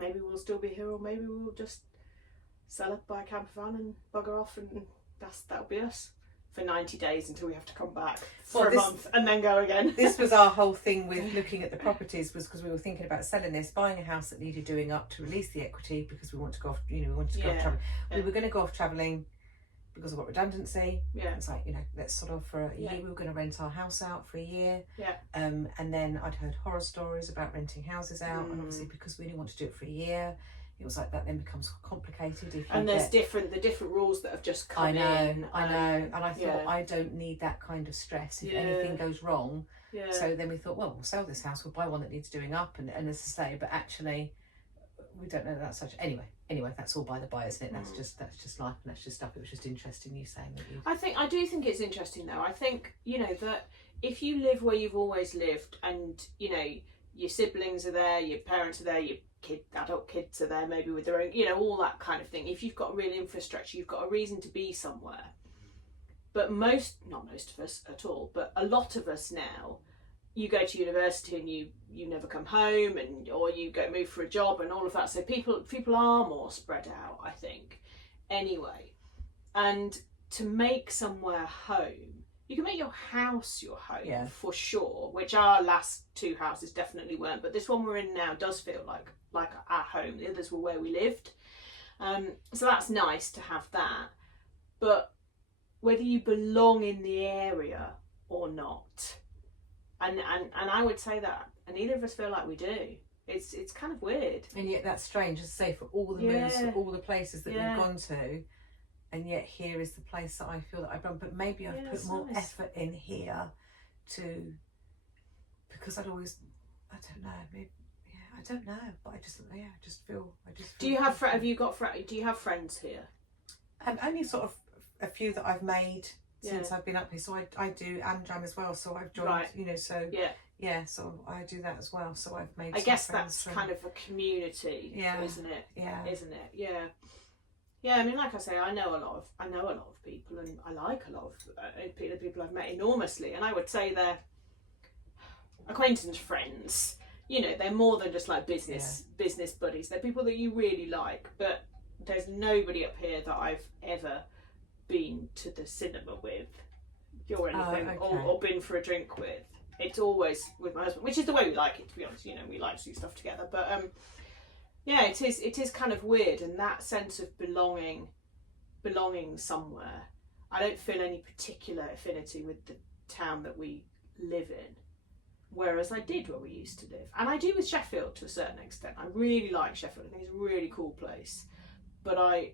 maybe we'll still be here, or maybe we'll just sell it, buy a camper van and bugger off, and that'll be us for 90 days until we have to come back for a month and then go again. This was our whole thing with looking at the properties, was because we were thinking about selling this, buying a house that needed doing up to release the equity, because we want to go off, we wanted to go off travelling. We were going to go off travelling because of what redundancy. It's like, let's sort of for a year. We were going to rent our house out for a year. And then I'd heard horror stories about renting houses out, and obviously because we didn't want to do it for a year, it was like that then becomes complicated. There's the different rules that have just come in. I know. And I thought, I don't need that kind of stress if anything goes wrong. So then we thought, well, we'll sell this house, we'll buy one that needs doing up, and as I say, but actually we don't know that such. Anyway, that's all by the by, isn't it? That's just life, and that's just stuff. It was just interesting you saying that. I do think it's interesting though. I think, that if you live where you've always lived, and your siblings are there, your parents are there, your adult kids are there, maybe with their own, all that kind of thing. If you've got real infrastructure, you've got a reason to be somewhere. But not most of us at all, but a lot of us now, you go to university and you never come home, or you go move for a job and all of that. So people are more spread out, I think, anyway. And to make somewhere home, you can make your house your home for sure, which our last two houses definitely weren't. But this one we're in now does feel like our home. The others were where we lived. So that's nice to have that. But whether you belong in the area or not, and I would say that, and neither of us feel like we do. It's kind of weird. And yet that's strange, to say, for all the moves, for all the places that we've gone to, and yet here is the place that I feel that I've done. But maybe I've put more effort in here because I don't know, maybe, I don't know, but I just feel. Do you have do you have friends here? Only sort of a few that I've made since I've been up here. So I do Amjam as well. So I've joined, so so I do that as well. So I've made. I guess that's kind of a community, isn't it? Isn't it? Yeah. I mean, like I say, I know a lot of people, and I like a lot of the people I've met enormously. And I would say they're acquaintance friends. They're more than just like business buddies. They're people that you really like. But there's nobody up here that I've ever been to the cinema with or anything, or been for a drink with. It's always with my husband, which is the way we like it, to be honest. We like to do stuff together. But it is kind of weird, and that sense of belonging somewhere. I don't feel any particular affinity with the town that we live in, whereas I did where we used to live, and I do with Sheffield to a certain extent. I really like Sheffield. I think it's a really cool place, but I'm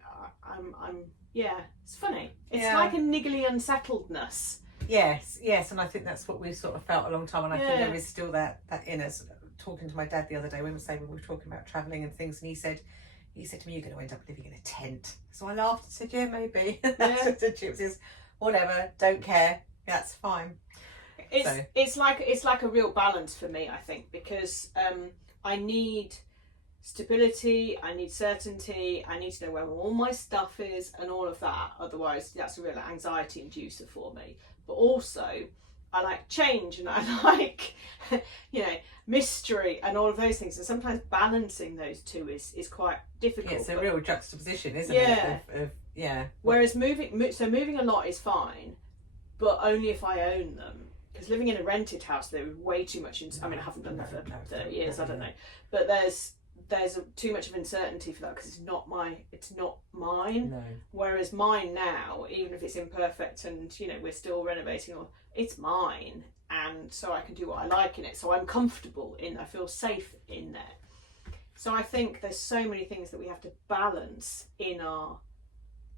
it's funny. It's like a niggly unsettledness. Yes, and I think that's what we sort of felt a long time, and I think there is still that in us. Talking to my dad the other day when we were talking about travelling and things, and he said to me, "You're going to end up living in a tent." So I laughed and said, "Yeah, maybe." That's what the Chips is. Whatever, don't care. That's fine. It's like a real balance for me, I think, because I need stability, I need certainty, I need to know where all my stuff is and all of that. Otherwise, that's a real anxiety inducer for me. But also, I like change, and I like, mystery and all of those things. And sometimes balancing those two is quite difficult. It's a real juxtaposition, isn't it? Whereas moving a lot is fine, but only if I own them. Because living in a rented house, there is way too much. I haven't done that for 30 years. I don't know, but there's too much of uncertainty for that, because it's not mine. No. Whereas mine now, even if it's imperfect and we're still renovating, it's mine, and so I can do what I like in it. So I'm comfortable I feel safe in there. So I think there's so many things that we have to balance in our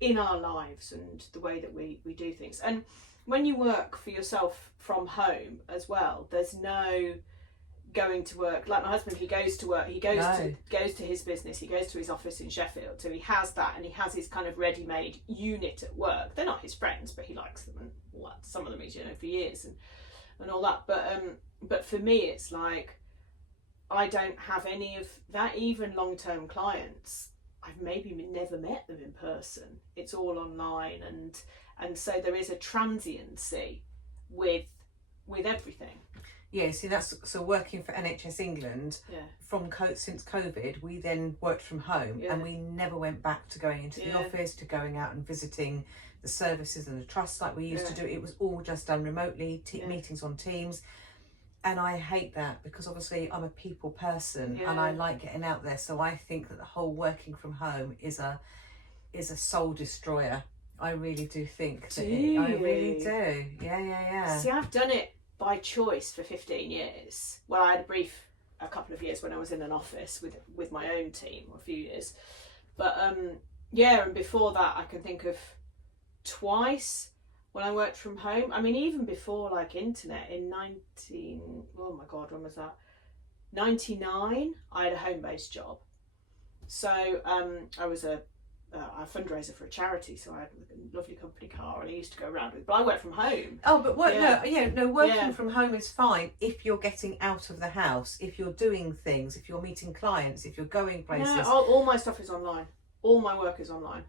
lives and the way that we do things. And when you work for yourself from home as well, there's no going to work. Like my husband, he goes to work, he goes to his business, he goes to his office in Sheffield, so he has that, and he has his kind of ready-made unit at work. They're not his friends, but he likes them, and some of them he's for years and all that. But for me, it's like I don't have any of that. Even long-term clients, I've maybe never met them in person. It's all online, and so there is a transiency with everything. Yeah, see, that's so working for NHS England since COVID, we then worked from home and we never went back to going into the office, to going out and visiting the services and the trusts like we used to do. It was all just done remotely, meetings on Teams. And I hate that because obviously I'm a people person and I like getting out there. So I think that the whole working from home is a soul destroyer. I really do think that I really do. Yeah. See, I've done it by choice for 15 years. Well, I had a couple of years when I was in an office with my own team, or a few years. But and before that I can think of twice when I worked from home. I mean, even before like internet in when was that? 99, I had a home-based job. So I was a fundraiser for a charity, so I had a lovely company car and I used to go around with, but I work from home. Oh, but working from home is fine if you're getting out of the house, if you're doing things, if you're meeting clients, if you're going places. No, all my stuff is online. All my work is online.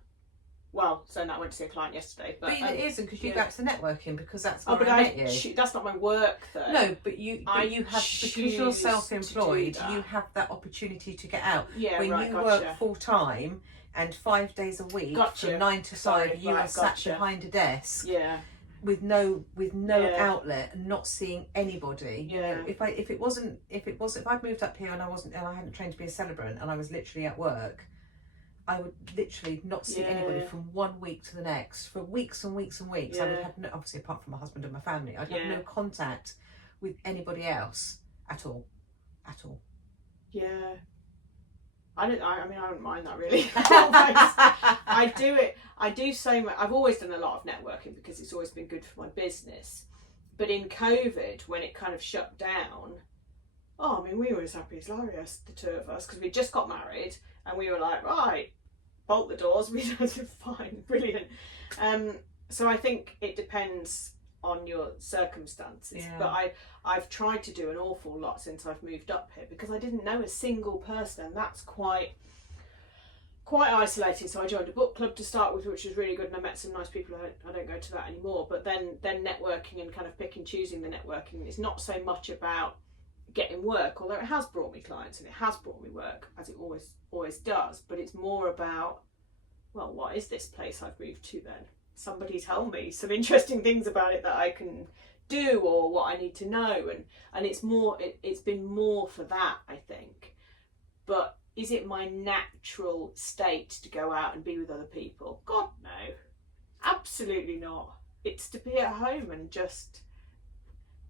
Well, so now I went to see a client yesterday, but it isn't, because you go out to networking, because that's where I met you. That's not my work though. No, but you have, because you're self-employed, you have that opportunity to get out. Yeah, when you work full time and 5 days a week from 9 to 5, you are sat behind a desk. Yeah. With no outlet and not seeing anybody. You know, if I'd moved up here and I hadn't trained to be a celebrant and I was literally at work, I would literally not see anybody from 1 week to the next for weeks and weeks and weeks. I would have no, obviously apart from my husband and my family, I'd have no contact with anybody else at all. Yeah. I don't mind that really. I do so much. I've always done a lot of networking because it's always been good for my business. But in COVID, when it kind of shut down, we were as happy as Larry, the two of us, because we just got married and we were like, right, bolt the doors. We did fine, brilliant. So I think it depends on your circumstances. But I've tried to do an awful lot since I've moved up here because I didn't know a single person, and that's quite isolating. So I joined a book club to start with, which was really good, and I met some nice people. I don't go to that anymore. But then networking and kind of pick and choosing the networking is not so much about getting work, although it has brought me clients and it has brought me work, as it always does. But it's more about, well, what is this place I've moved to then? Somebody tell me some interesting things about it that I can do, or what I need to know, and it's more it's been more for that, I think. But is it my natural state to go out and be with other people? God, no, absolutely not. It's to be at home and just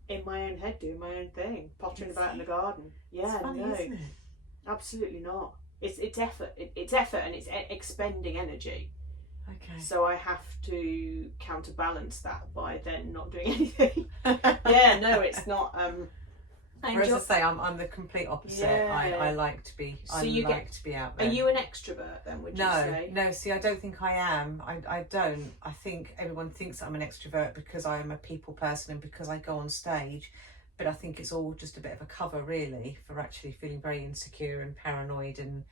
in my own head doing my own thing, pottering about in the garden. Yeah, it's funny, isn't it? Absolutely not. It's effort. It's effort, and it's expending energy. Okay. So I have to counterbalance that by then not doing anything. Yeah, no, it's not. Whereas I say, I'm the complete opposite. I like to be. So to be out there. Are you an extrovert then? Would you say? No. See, I don't think I am. I don't. I think everyone thinks I'm an extrovert because I am a people person and because I go on stage. But I think it's all just a bit of a cover, really, for actually feeling very insecure and paranoid and,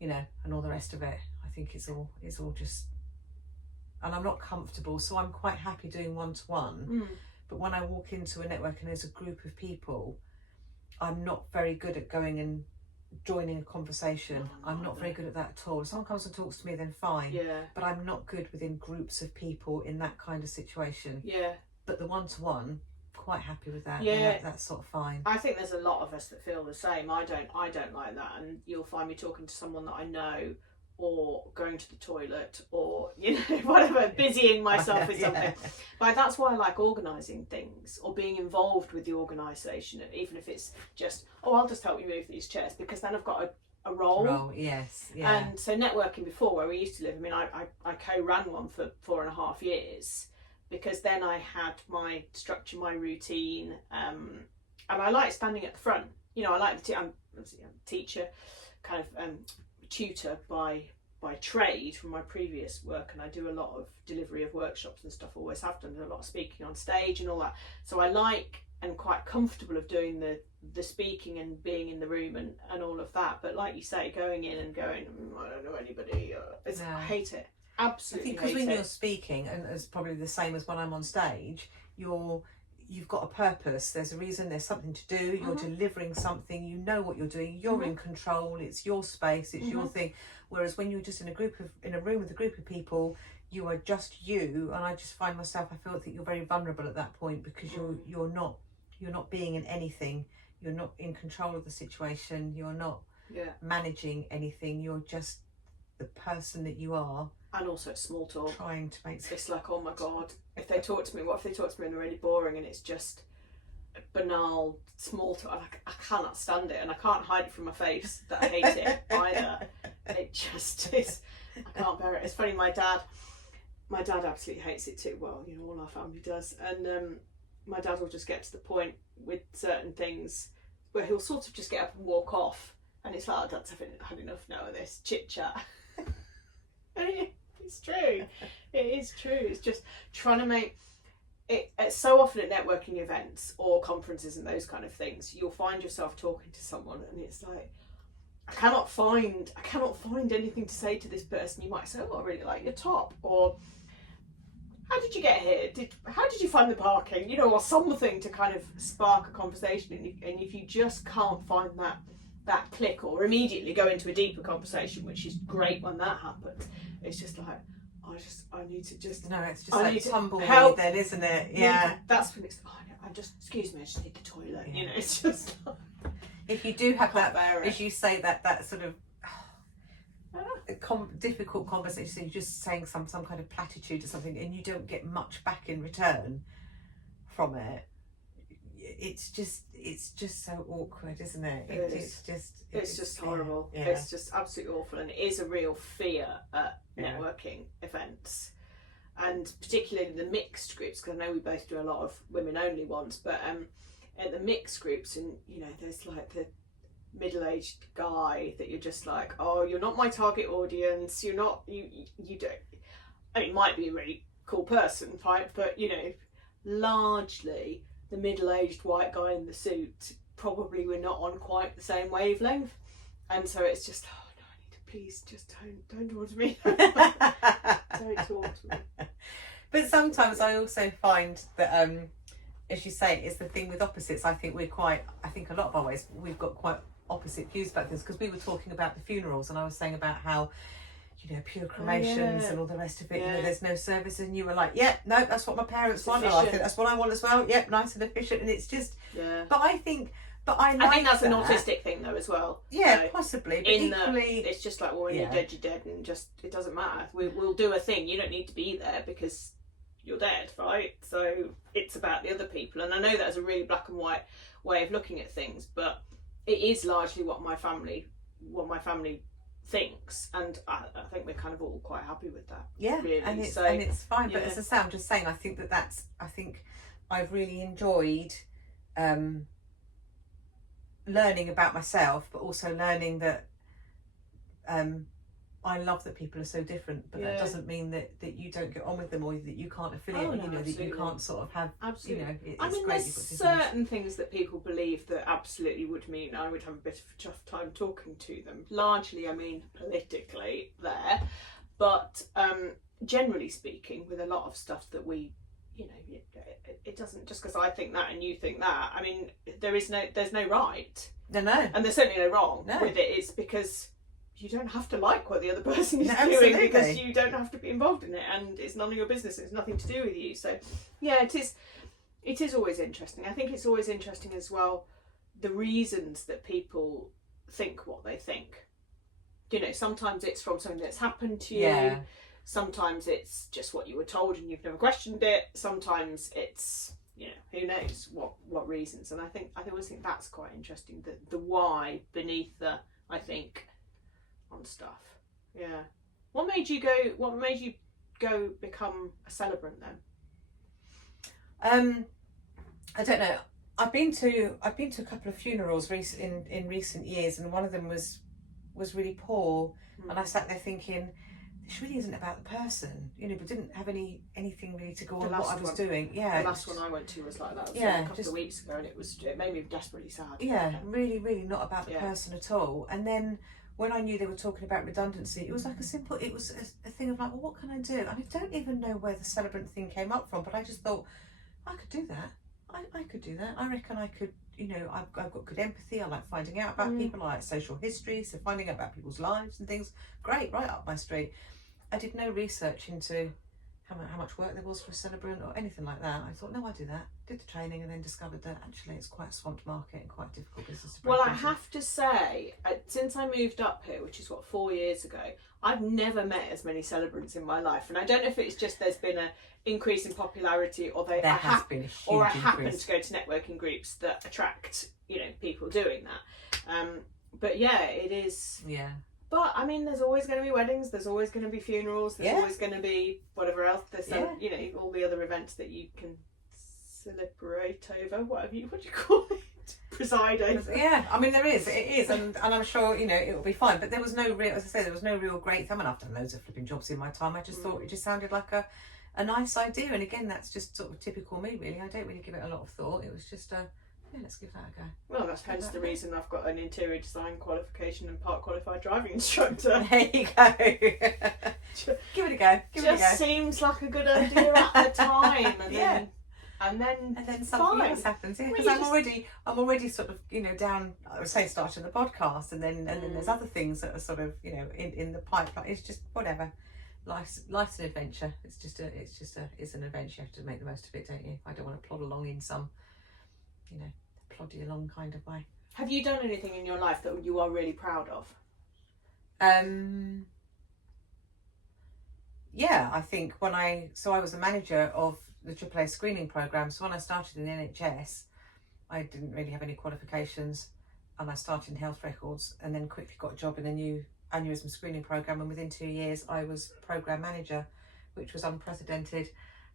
and all the rest of it. I think it's all just, and I'm not comfortable, so I'm quite happy doing one-to-one. But when I walk into a network and there's a group of people, I'm not very good at going and joining a conversation. I'm not very good at that at all. If someone comes and talks to me, then fine. Yeah. But I'm not good within groups of people in that kind of situation. Yeah. But the one-to-one, quite happy with that. Yeah, that's sort of fine. I think there's a lot of us that feel the same. I don't like that, and you'll find me talking to someone that I know, or going to the toilet, or whatever, busying myself with something. But that's why I like organising things or being involved with the organisation, even if it's just, I'll just help you move these chairs, because then I've got a role. Yes, yeah. And so networking before, where we used to live, I co-ran one for 4.5 years, because then I had my structure, my routine, and I like standing at the front. I like I'm a teacher, kind of tutor by trade from my previous work, and I do a lot of delivery of workshops and stuff. Always have done a lot of speaking on stage and all that. So I like and quite comfortable of doing the speaking and being in the room and all of that. But like you say, going in and going, I don't know anybody. I hate it. Absolutely. I think because when you're speaking, and it's probably the same as when I'm on stage, you're you've got a purpose, there's a reason, there's something to do, you're delivering something, you know what you're doing, you're in control, it's your space, it's your thing. Whereas when you're just in a room with a group of people, you are just you, and I just find myself, I feel that you're very vulnerable at that point, because you're not being in anything, you're not in control of the situation, you're not managing anything, you're just the person that you are. And also it's small talk. Trying to make sense. It's like, oh my God, if they talk to me, what if they talk to me and they're really boring and it's just banal small talk? I cannot stand it, and I can't hide it from my face that I hate it either. It just is, I can't bear it. It's funny, my dad absolutely hates it too. Well, you know, all our family does. And my dad will just get to the point with certain things where he'll sort of just get up and walk off, and it's like, oh, Dad's had enough now of this chit chat. It's true. It is true. It's just trying to make it. So often at networking events or conferences and those kind of things, you'll find yourself talking to someone, and it's like, I cannot find anything to say to this person. You might say, oh, I really like your top, or how did you get here? How did you find the parking? You know, or something to kind of spark a conversation. And if you just can't find that click, or immediately go into a deeper conversation, which is great when that happens, it's just like, I need to just... No, it's just like tumbleweed then, isn't it? Yeah. That's when it's, excuse me, I just need the toilet. Yeah. You know, it's just like... If you do have that, as you say, that sort of difficult conversation, you're just saying some kind of platitude or something, and you don't get much back in return from it, it's just so awkward, isn't it? It's just horrible. Yeah. It's just absolutely awful, and it is a real fear at networking events, and particularly the mixed groups, because I know we both do a lot of women only ones, but at the mixed groups, and you know, there's like the middle-aged guy that you're just like, oh, you're not my target audience, you don't, I mean, it might be a really cool person, right? But you know, largely the middle-aged white guy in the suit, probably we're not on quite the same wavelength, and so it's just, oh no, I need to, please just don't talk to me. Don't talk to me. But sometimes I also find that as you say, it's the thing with opposites. I think a lot of our ways, we've got quite opposite views about things, because we were talking about the funerals, and I was saying about how, you know, pure cremations and all the rest of it, you know, there's no service, and you were like, no, that's what my parents want, I think that's what I want as well, nice and efficient, and it's just, but I think that's an autistic thing though as well. Yeah, so, possibly, but equally, it's just like, well, when you're dead, and just, it doesn't matter, we'll do a thing, you don't need to be there because you're dead, right? So it's about the other people, and I know that's a really black and white way of looking at things, but it is largely what my family thinks, and I think we're kind of all quite happy with that. Yeah, really. and it's fine. But as I say, I'm just saying, I think I've really enjoyed learning about myself, but also learning that I love that people are so different, but that doesn't mean that you don't get on with them, or that you can't affiliate, you know, absolutely. That you can't sort of have, absolutely. You know, I mean, there's certain things that people believe that absolutely would mean I would have a bit of a tough time talking to them. Largely, I mean, politically there, but generally speaking, with a lot of stuff that we, you know, it doesn't, just because I think that and you think that, I mean, there's no right. No. And there's certainly no wrong with it. It's because you don't have to like what the other person is doing, because you don't have to be involved in it, and it's none of your business, it's nothing to do with you. So yeah, it is always interesting. I think it's always interesting as well, the reasons that people think what they think. You know, sometimes it's from something that's happened to you, sometimes it's just what you were told and you've never questioned it, sometimes it's, you know, who knows what reasons. And I always think that's quite interesting, the why beneath the, I think, on stuff. Yeah. What made you go become a celebrant then? I don't know. I've been to a couple of funerals in recent years, and one of them was really poor, and I sat there thinking, this really isn't about the person, you know, but didn't have anything really to go on what I was doing. Yeah. The last one I went to was like that. It was a couple of weeks ago, and it made me desperately sad. Yeah, really, really not about the person at all. And then when I knew they were talking about redundancy, it was like a thing of like, well, what can I do? And I don't even know where the celebrant thing came up from, but I just thought, I could do that. I could do that. I reckon I could, you know, I've got good empathy. I like finding out about people. I like social history, so finding out about people's lives and things, great, right up my street. I did no research into how much work there was for a celebrant or anything like that. I thought, no, I'll do that. Did the training and then discovered that actually it's quite a swamped market and quite a difficult business to break Well, I into. have to say, since I moved up here, which is 4 years ago, I've never met as many celebrants in my life, and I don't know if it's just there's been an increase in popularity, or I happen to go to networking groups that attract, you know, people doing that. But yeah, it is. Yeah. But I mean, there's always going to be weddings. There's always going to be funerals. There's always going to be whatever else. There's you know, all the other events that you can celebrate over. What do you call it? Preside over. Yeah, I mean, it is, and I'm sure, you know, it will be fine. But there was no real, as I say, there was no real great. I mean, I've done loads of flipping jobs in my time. I just thought it just sounded like a nice idea. And again, that's just sort of typical me, really. I don't really give it a lot of thought. It was just yeah, let's give that a go. Well, that's hence the reason I've got an interior design qualification and part qualified driving instructor. There you go. Give it a go. Just seems like a good idea at the time, and then something else happens. Yeah, because I'm already sort of, you know, down. I would say starting the podcast, and then there's other things that are sort of, you know, in the pipeline. It's just whatever. Life's an adventure. It's an adventure. You have to make the most of it, don't you? I don't want to plod along in some, you know, ploddy along kind of way. Have you done anything in your life that you are really proud of? Yeah, I think I was a manager of the AAA screening programme. So when I started in NHS, I didn't really have any qualifications, and I started in health records, and then quickly got a job in a new aneurysm screening programme, and within 2 years I was programme manager, which was unprecedented,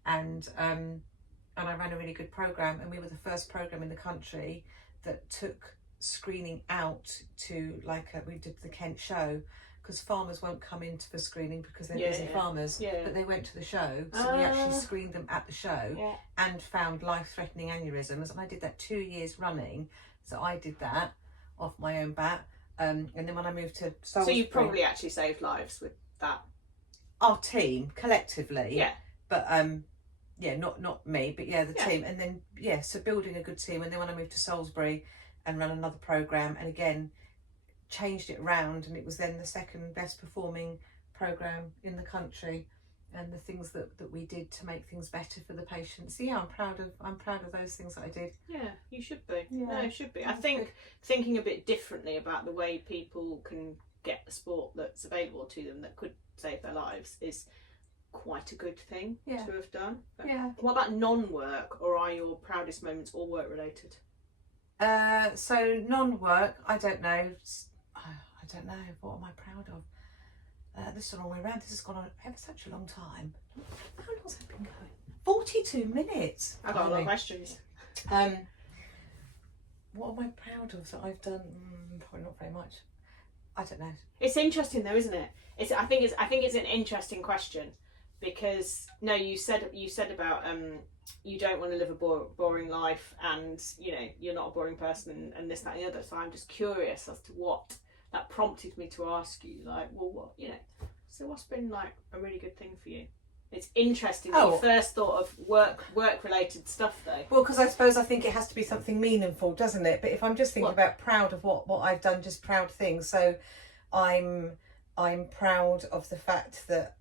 and I ran a really good programme, and we were the first programme in the country that took screening out to, like, we did the Kent show, because farmers won't come in for screening because they're busy farmers, but they went to the show, so we actually screened them at the show and found life-threatening aneurysms, and I did that 2 years running, so I did that off my own bat, and then when I moved to Salisbury... So you probably actually saved lives with that? Our team, collectively, but yeah, not me, but the team, and then so building a good team, and then when I moved to Salisbury and ran another programme, and again changed it around, and it was then the second best performing programme in the country, and the things that we did to make things better for the patients. So yeah, I'm proud of those things that I did. Yeah, you should be. No, you should be. I think thinking a bit differently about the way people can get the sport that's available to them that could save their lives is quite a good thing to have done. But what about non-work, or are your proudest moments all work related? So non-work, I don't know. What am I proud of? This is a long way around. This has gone on ever such a long time. How long has it been going? 42 minutes. I've got a lot of questions. What am I proud of that I've done? Probably not very much. I don't know. It's interesting though, isn't it? I think it's an interesting question, because you said about you don't want to live a boring life, and you know you're not a boring person, and this, that, and the other. So I'm just curious as to what that prompted me to ask you, like, well, what, you know, so what's been like a really good thing for you? It's interesting that you first thought of work related stuff though. Well, because I think it has to be something meaningful, doesn't it? But if I'm just thinking about proud of what I've done, just proud things. So I'm proud of the fact that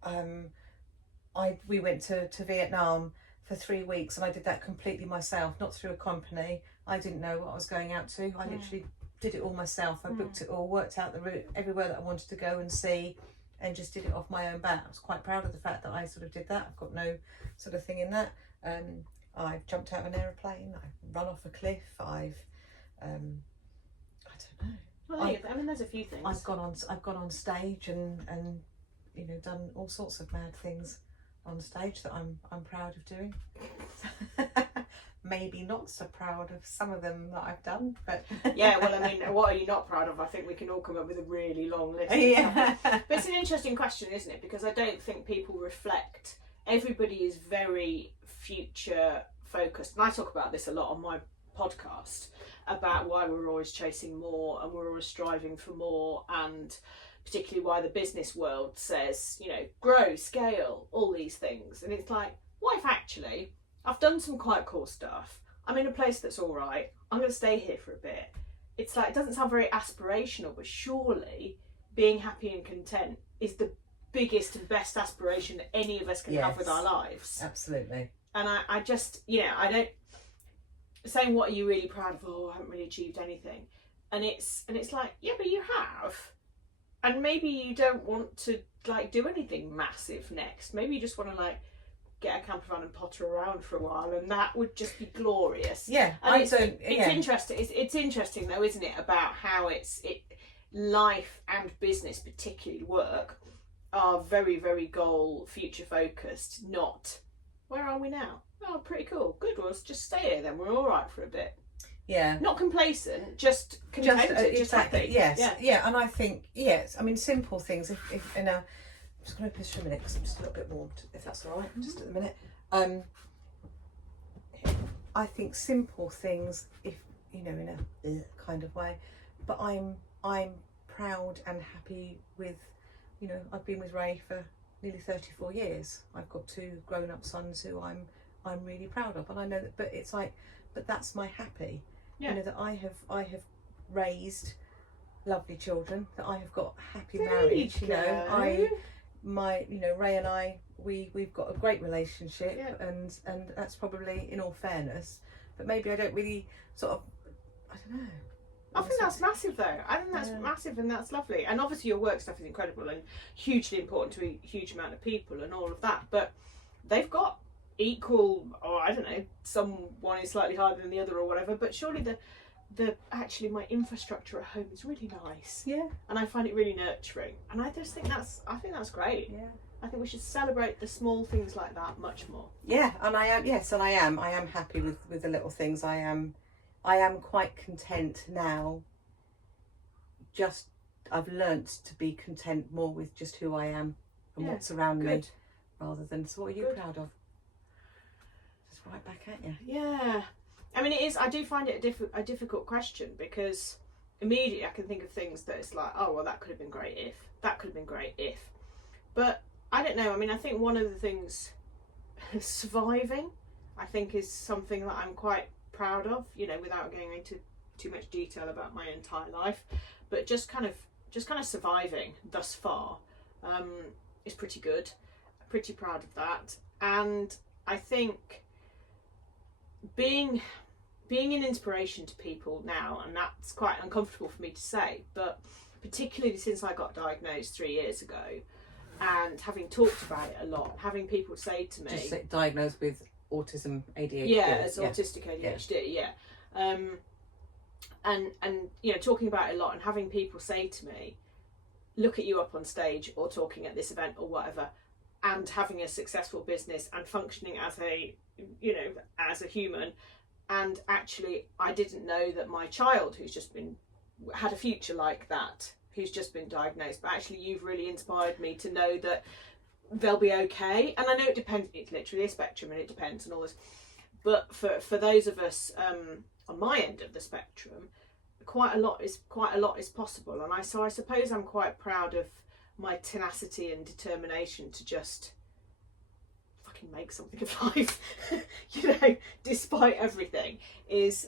we went to Vietnam for 3 weeks, and I did that completely myself, not through a company. I didn't know what I was going out to. I literally did it all myself. I booked it all, worked out the route everywhere that I wanted to go and see, and just did it off my own bat. I was quite proud of the fact that I sort of did that. I've got no sort of thing in that. I've jumped out of an aeroplane. I've run off a cliff. I don't know. Well, I mean, there's a few things. I've gone on stage and you know, done all sorts of mad things on stage that I'm proud of doing. Maybe not so proud of some of them that I've done, but yeah. Well, I mean, what are you not proud of? I think we can all come up with a really long list. But it's an interesting question, isn't it? Because I don't think people reflect. Everybody is very future focused, and I talk about this a lot on my podcast about why we're always chasing more and we're always striving for more, and particularly why the business world says, you know, grow, scale, all these things. And it's like, what if actually I've done some quite cool stuff, I'm in a place that's all right. I'm going to stay here for a bit. It's like, it doesn't sound very aspirational, but surely being happy and content is the biggest and best aspiration that any of us can have with our lives. Absolutely. And I just, I don't, saying what are you really proud of? Oh, I haven't really achieved anything. And it's like, yeah, but you have. And maybe you don't want to like do anything massive next. Maybe you just want to like get a camper van and potter around for a while, and that would just be glorious. Yeah, and it's interesting. It's interesting though, isn't it, about how life and business, particularly work, are very, very goal future focused. Not where are we now? Oh, pretty cool. Good. Well, let's just stay here then. We're all right for a bit. Yeah. Not complacent, just contented, just happy. Yes. Yeah. And I think, yes, I mean, simple things. If I'm just going to open this for a minute because I'm just a little bit warm, if that's all right, just at the minute. I think simple things, if, in a kind of way, but I'm proud and happy with, I've been with Ray for nearly 34 years. I've got 2 grown-up sons who I'm really proud of, and I know that, but it's like, but that's my happy. Yeah. That I have raised lovely children, that I have got happy marriage. Ray and I, we've got a great relationship, and that's probably in all fairness. But maybe I don't really sort of, I don't know. I think that's massive though. I think that's massive, and that's lovely. And obviously your work stuff is incredible and hugely important to a huge amount of people and all of that. But they've got equal, or I don't know, someone is slightly harder than the other or whatever, but surely the actually my infrastructure at home is really nice. Yeah. And I find it really nurturing. And I just think that's great. Yeah. I think we should celebrate the small things like that much more. Yeah, and I am happy with the little things. I am quite content now. Just I've learnt to be content more with just who I am and what's around me, rather than, so what are you proud of? Right back at you. Yeah, I mean, it is. I do find it a difficult question, because immediately I can think of things that it's like, oh well, that could have been great if. That could have been great if. But I don't know. I mean, I think one of the things, surviving, I think is something that I'm quite proud of. Without going into too much detail about my entire life, but just kind of surviving thus far is pretty good. I'm pretty proud of that, and I think being an inspiration to people now, and that's quite uncomfortable for me to say, but particularly since I got diagnosed 3 years ago, and having talked about it a lot, having people say to me, just diagnosed with autism, ADHD. Yeah, as autistic ADHD. And talking about it a lot, and having people say to me, look at you up on stage or talking at this event or whatever, and having a successful business and functioning as a human, and actually I didn't know that my child, who's just had a future like that, who's just been diagnosed, but actually you've really inspired me to know that they'll be okay. And I know it depends, it's literally a spectrum and it depends and all this, but for those of us on my end of the spectrum, quite a lot is possible. And I suppose I'm quite proud of my tenacity and determination to just fucking make something of life, despite everything, is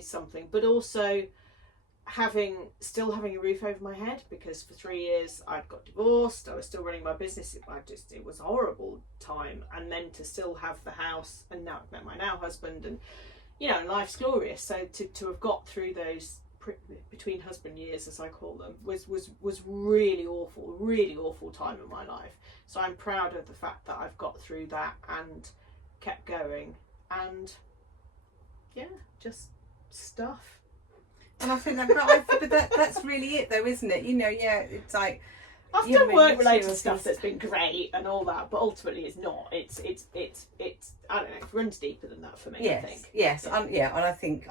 something. But also still having a roof over my head, because for 3 years I'd got divorced, I was still running my business, it was a horrible time, and then to still have the house, and now I've met my now husband, and life's glorious. So to have got through those between husband years, as I call them, was really awful time in my life. So I'm proud of the fact that I've got through that and kept going, and just stuff. And I think that's really it though, isn't it? It's like, I've done work related stuff that's been great and all that, but ultimately it's not. It's I don't know. It runs deeper than that for me. Yes, I think. Yes, and I think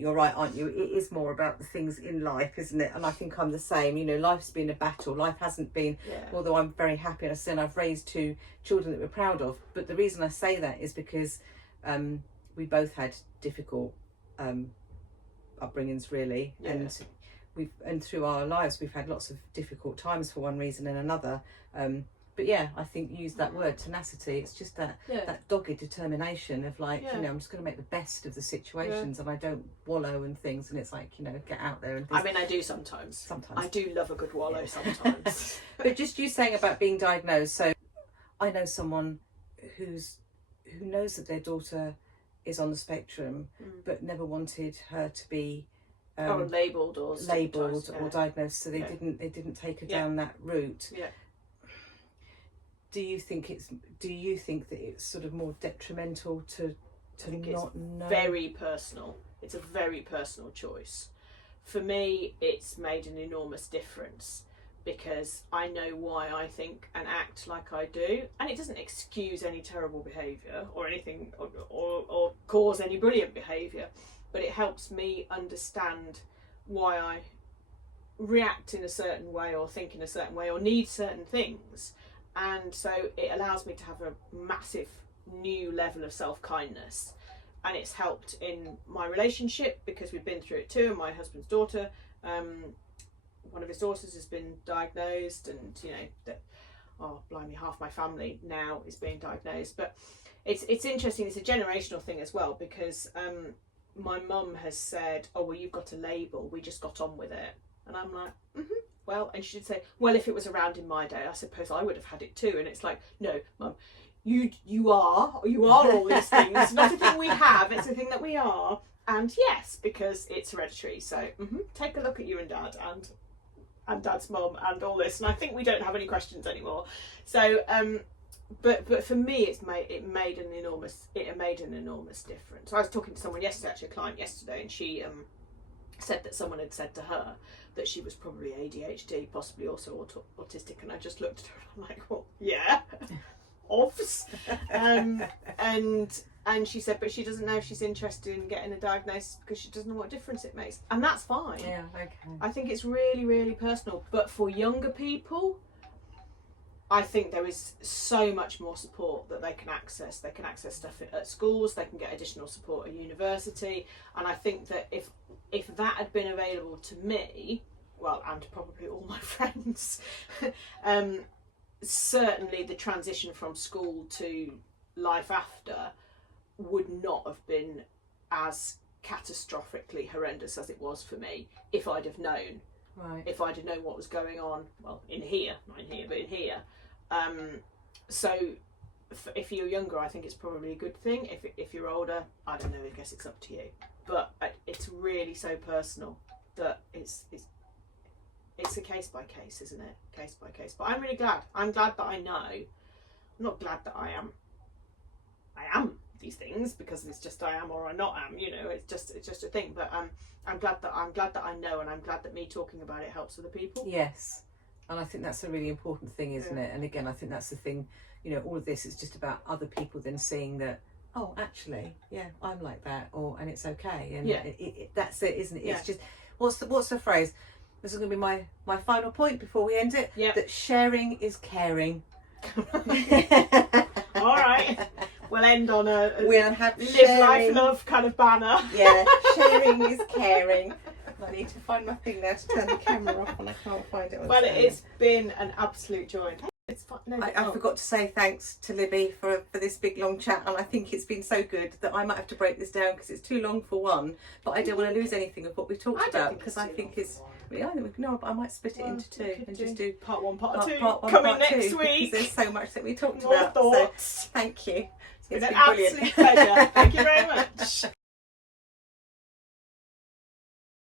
you're right, aren't you? It is more about the things in life, isn't it? And I think I'm the same. Life's been a battle. Life hasn't been. Yeah. Although I'm very happy, and I said I've raised 2 children that we're proud of. But the reason I say that is because we both had difficult upbringings, really, and through our lives we've had lots of difficult times for one reason and another. But yeah, I think you use that word, tenacity. It's just that dogged determination of like, you know, I'm just going to make the best of the situations and I don't wallow and things. And it's like, you know, get out there and things. I mean, I do sometimes. Sometimes. I do love a good wallow sometimes. But just you saying about being diagnosed. So I know someone who knows that their daughter is on the spectrum, but never wanted her to be labelled or diagnosed. So they didn't take her down that route. Yeah. Do you think that it's sort of more detrimental to not know? Very personal. It's a very personal choice. For me, it's made an enormous difference because I know why I think and act like I do, and it doesn't excuse any terrible behaviour or anything, or cause any brilliant behaviour, but it helps me understand why I react in a certain way or think in a certain way or need certain things. And so it allows me to have a massive new level of self-kindness, and it's helped in my relationship because we've been through it too. And my husband's daughter, one of his daughters has been diagnosed, and you know, blimey, half my family now is being diagnosed. But it's interesting. It's a generational thing as well, because my mum has said, "Oh well, you've got a label. We just got on with it," and I'm like, well, and she'd say, well, if it was around in my day, I suppose I would have had it too. And it's like, no, Mum, you are all these things. It's not a thing we have, it's a thing that we are. And yes, because it's hereditary. So take a look at you and Dad and Dad's mum and all this. And I think we don't have any questions anymore. So but for me, it made an enormous difference. I was talking to someone yesterday, actually a client yesterday, and she said that someone had said to her that she was probably ADHD, possibly also autistic, and I just looked at her and I'm like, well, yeah, obvs. And she said, but she doesn't know if she's interested in getting a diagnosis because she doesn't know what difference it makes, and that's fine. Yeah, okay. I think it's really, really personal, but for younger people, I think there is so much more support that they can access. They can access stuff at schools, they can get additional support at university, and I think that if that had been available to me, well, and probably all my friends, certainly the transition from school to life after would not have been as catastrophically horrendous as it was for me if I'd have known. Right. If I'd have known what was going on, well, not in here, but in here. So if you're younger, I think it's probably a good thing. If you're older, I don't know, I guess it's up to you. But it's really so personal that it's a case by case, isn't it? Case by case. But I'm really glad. I'm glad that I know. I'm not glad that I am these things because it's just I am or I not am. You know, it's just a thing. But I'm glad that I know, and I'm glad that me talking about it helps other people. Yes. And I think that's a really important thing, isn't it? And again, I think that's the thing, you know, all of this is just about other people then seeing that, oh, actually, yeah, I'm like that, and it's okay. And that's it, isn't it? It's just, what's the phrase? This is going to be my final point before we end it. Yeah. That sharing is caring. All right. We'll end on we'll have live, sharing. life, love kind of banner. Yeah, sharing is caring. I need to find my thing now to turn the camera off, and I can't find it. Well, it's been an absolute joy. It's fun. No, I forgot to say thanks to Libby for this big long chat, and I think it's been so good that I might have to break this down because it's too long for one. But I don't want to lose anything of what we talked about because I think it's. Yeah, no, but I might split it into two and just do part one, part two. Part one, coming part next two, week. There's so much that we talked More about. thoughts. So thank you. It's been an absolute pleasure. Thank you very much.